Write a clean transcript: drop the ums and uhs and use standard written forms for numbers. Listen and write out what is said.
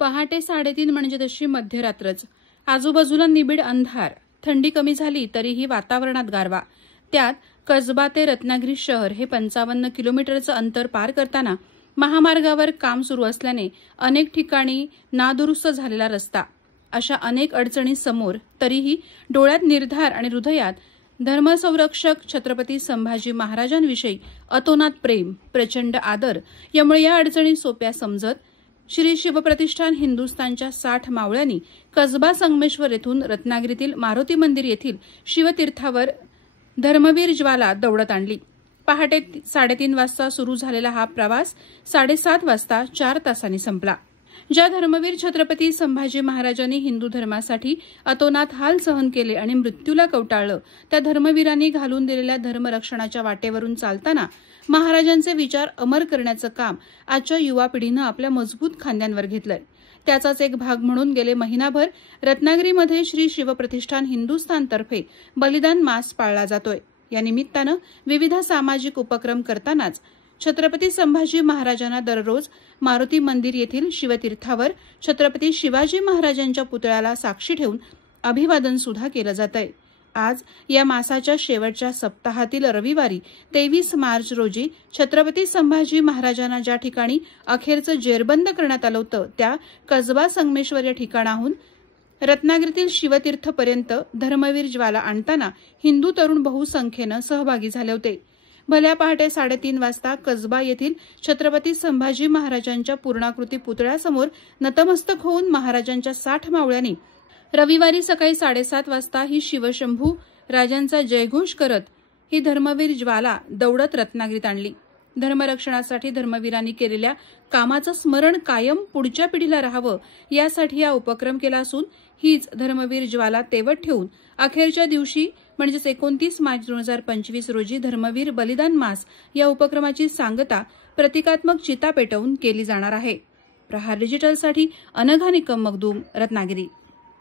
पहाटे 3:30 म्हणजे तशी मध्यरात्रच. आजूबाजूला निबिड अंधार. थंडी कमी झाली तरीही वातावरणात गारवा. त्यात कसबा ते रत्नागिरी शहर हे 55 किलोमीटरचं अंतर पार करताना महामार्गावर काम सुरू असल्याने अनेक ठिकाणी नादुरुस्त झालेला रस्ता. अशा अनेक अडचणी समोर तरीही डोळ्यात निर्धार आणि हृदयात धर्मसंरक्षक छत्रपती संभाजी महाराजांविषयी अतोनात प्रेम, प्रचंड आदर यामुळे या अडचणी सोप्या समजत श्री शिवप्रतिष्ठान हिंदुस्थानच्या 60 मावळ्यांनी कसबा संगमेश्वर येथून रत्नागिरीतील मारुती मंदिर येथील शिवतीर्थावर धर्मवीर ज्वाला दौडत आणली. पहाटे 3:30 वाजता सुरू झालेला हा प्रवास 7:30 वाजता 4 तासांनी संपला. ज्या धर्मवीर छत्रपती संभाजी महाराजांनी हिंदू धर्मासाठी अतोनात हाल सहन केले आणि मृत्यूला कवटाळलं, त्या धर्मवीरांनी घालून दिलेल्या धर्मरक्षणाच्या वाटेवरून चालताना महाराजांचे विचार अमर करण्याचं काम आजच्या युवा पिढीनं आपल्या मजबूत खांद्यांवर घेतलंय. त्याचाच एक भाग म्हणून गेले महिनाभर रत्नागिरीमध्ये श्री शिवप्रतिष्ठान हिंदुस्थानतर्फे बलिदान मास पाळला जातोय. या निमित्तानं विविध सामाजिक उपक्रम करतानाच छत्रपती संभाजी महाराजांना दररोज मारुती मंदिर येथील शिवतीर्थावर छत्रपती शिवाजी महाराजांच्या पुतळ्याला साक्षी ठेवून अभिवादन सुद्धा केलं जातंय. आज या मासाच्या शेवटच्या सप्ताहातील रविवारी 23 मार्च रोजी छत्रपती संभाजी महाराजांना ज्या ठिकाणी अखेरचं जेरबंद करण्यात आलं होतं त्या कसबा संगमेश्वर या ठिकाणाहून रत्नागिरीतील शिवतीर्थपर्यंत धर्मवीर ज्वाला आणताना हिंदू तरुण बहुसंख्येनं सहभागी झाले होते. भल्या पहाटे 3:30 वाजता कसबा येथील छत्रपती संभाजी महाराजांच्या पूर्णाकृती पुतळ्यासमोर नतमस्तक होऊन महाराजांच्या 60 मावळ्यांनी रविवारी सकाळी 7:30 वाजता ही शिवशंभू राजांचा जयघोष करत ही धर्मवीर ज्वाला दौडत रत्नागिरीत आणली. धर्मरक्षणासाठी धर्मवीरांनी केलेल्या कामाचं स्मरण कायम पुढच्या पिढीला राहावं यासाठी हा उपक्रम केला असून हीच धर्मवीर ज्वाला तेवत ठेवून अखेरच्या दिवशी म्हणजेच 29 मार्च 2025 रोजी धर्मवीर बलिदान मास या उपक्रमाची सांगता प्रतिकात्मक चिता पेटवून केली जाणार आहे. प्रहार डिजिटलसाठी अनघा निकम मखदूम, रत्नागिरी.